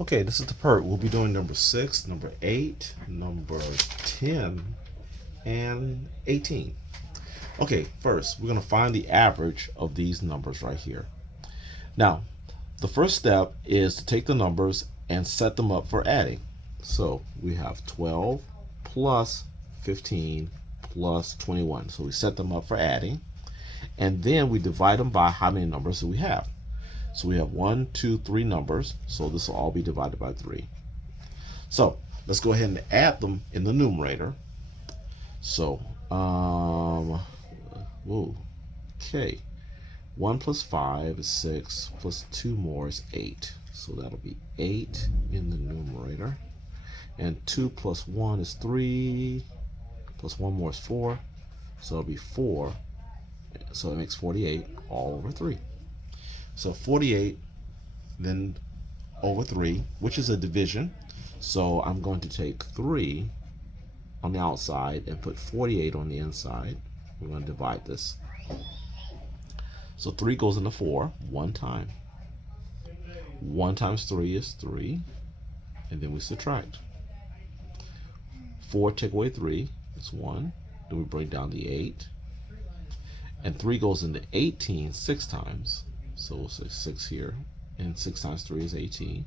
Okay, this is the PERT. We'll be doing number 6, number 8, number 10, and 18. Okay, first, we're going to find the average of these numbers right here. Now, the first step is to take the numbers and set them up for adding. So we have 12 plus 15 plus 21. So we set them up for adding. And then we divide them by how many numbers do we have. So we have 1, 2, 3 numbers. So this will all be divided by 3. So let's go ahead and add them in the numerator. So, okay. 1 plus 5 is 6, plus 2 more is 8. So that'll be 8 in the numerator. And 2 plus 1 is 3, plus 1 more is 4. So it'll be 4. So it makes 48 all over 3. So 48 then over 3, which is a division. So I'm going to take 3 on the outside and put 48 on the inside. We're going to divide this. So 3 goes into 4 one time. 1 times 3 is 3. And then we subtract. 4 take away 3 is 1. Then we bring down the 8. And 3 goes into 18 6 times. So we'll say 6 here. And 6 times 3 is 18.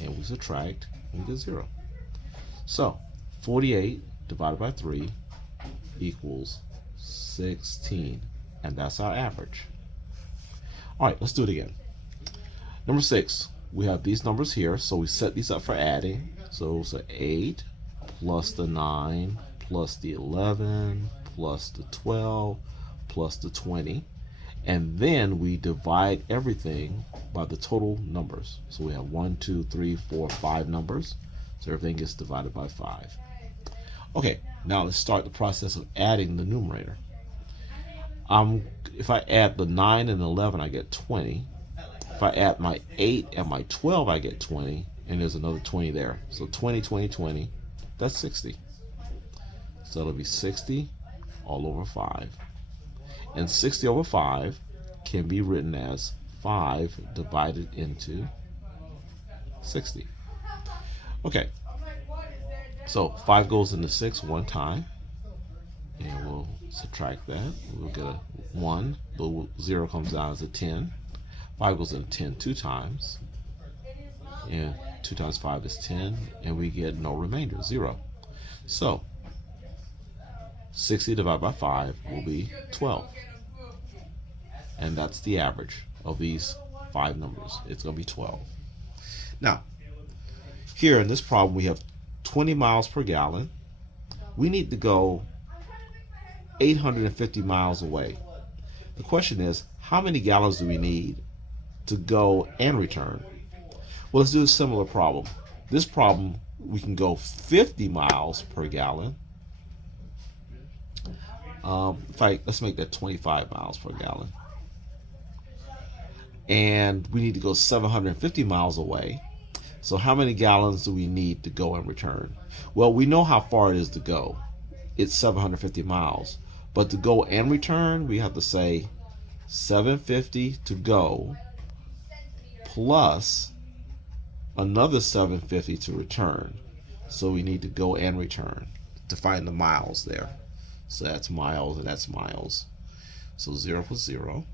And we subtract and we get 0. So 48 divided by 3 equals 16. And that's our average. All right, let's do it again. Number 6, we have these numbers here. So we set these up for adding. So it's 8 plus the 9 plus the 11 plus the 12 plus the 20. And then we divide everything by the total numbers. So we have 1, 2, 3, 4, 5 numbers. So everything gets divided by 5. Okay, now let's start the process of adding the numerator. If I add the 9 and 11, I get 20. If I add my 8 and my 12, I get 20. And there's another 20 there. So 20, 20, 20, that's 60. So it'll be 60 all over 5. And 60 over 5 can be written as 5 divided into 60. Okay, so 5 goes into 6 one time. And we'll subtract that. We'll get a 1. The 0 comes down as a 10. 5 goes into 10 2 times. And 2 times 5 is 10. And we get no remainder, 0. So 60 divided by 5 will be 12. And that's the average of these 5 numbers. It's going to be 12. Now, here in this problem, we have 20 miles per gallon. We need to go 850 miles away. The question is, how many gallons do we need to go and return? Well, let's do a similar problem. This problem, we can go 50 miles per gallon. Let's make that 25 miles per gallon. And we need to go 750 miles away. So how many gallons do we need to go and return? Well, we know how far it is to go. It's 750 miles. But to go and return, we have to say 750 to go plus another 750 to return. So we need to go and return to find the miles there. So that's miles and that's miles. So 0 plus 0,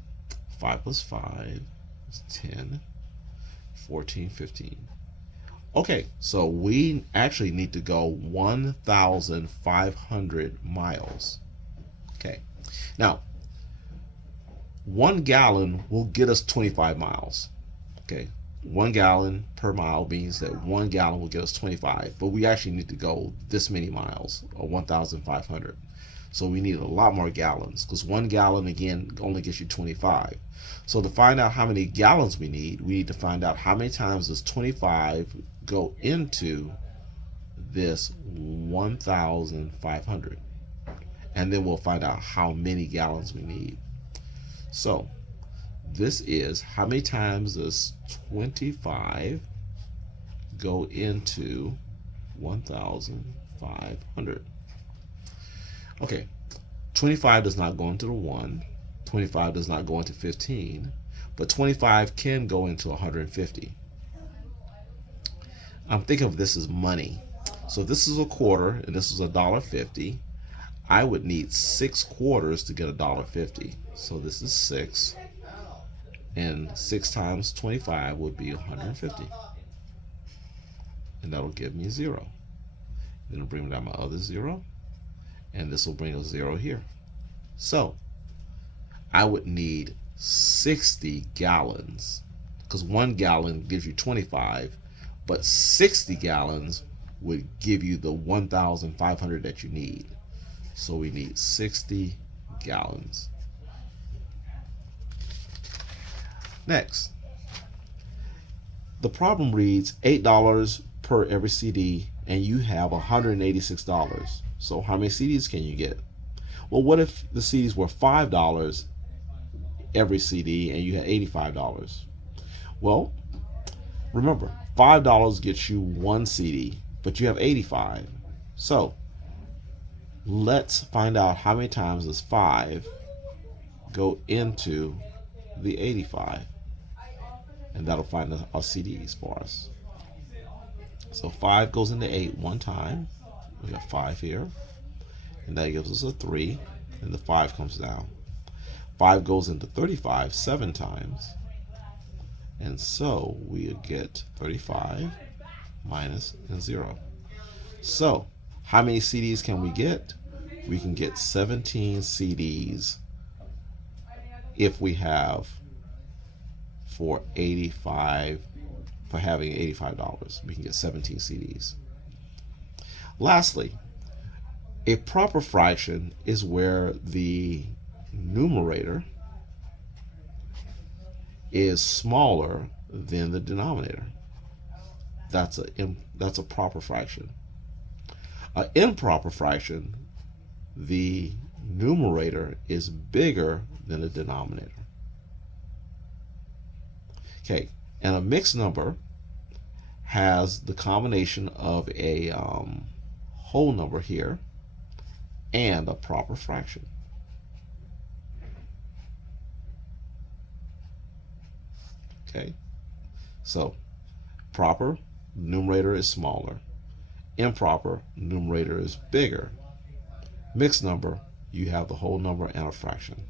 5 plus 5 is 10, 14, 15. Okay, so we actually need to go 1,500 miles. Okay, now 1 gallon will get us 25 miles. Okay, 1 gallon per mile means that 1 gallon will get us 25, but we actually need to go this many miles, or 1,500. So we need a lot more gallons, because 1 gallon again only gets you 25. So to find out how many gallons we need to find out how many times does 25 go into this 1,500. And then we'll find out how many gallons we need. So this is how many times does 25 go into 1,500. Okay, 25 does not go into the 1. 25 does not go into 15. But 25 can go into 150. I'm thinking of this as money. So if this is a quarter and this is $1.50, I would need 6 quarters to get $1.50. So this is 6, and 6 times 25 would be 150, and that'll give me 0. Then I'll bring down my other 0, and this will bring a 0 here. So I would need 60 gallons, because 1 gallon gives you 25, but 60 gallons would give you the 1,500 that you need. So we need 60 gallons. Next, the problem reads $8 per every CD, and you have $186. So how many CDs can you get? Well, what if the CDs were $5 every CD and you had $85? Well, remember, $5 gets you 1 CD, but you have 85. So let's find out how many times does 5 go into the 85, and that'll find our CDs for us. So 5 goes into 8 one time. We got 5 here, and that gives us a 3, and the 5 comes down. 5 goes into 35 7 times, and so we get 35 minus and 0. So how many CDs can we get? We can get 17 CDs if we have for having $85. We can get 17 CDs. Lastly, a proper fraction is where the numerator is smaller than the denominator. That's a proper fraction. An improper fraction, the numerator is bigger than the denominator. Okay, and a mixed number has the combination of a whole number here and a proper fraction. Okay, so proper, numerator is smaller. Improper, numerator is bigger. Mixed number, you have the whole number and a fraction.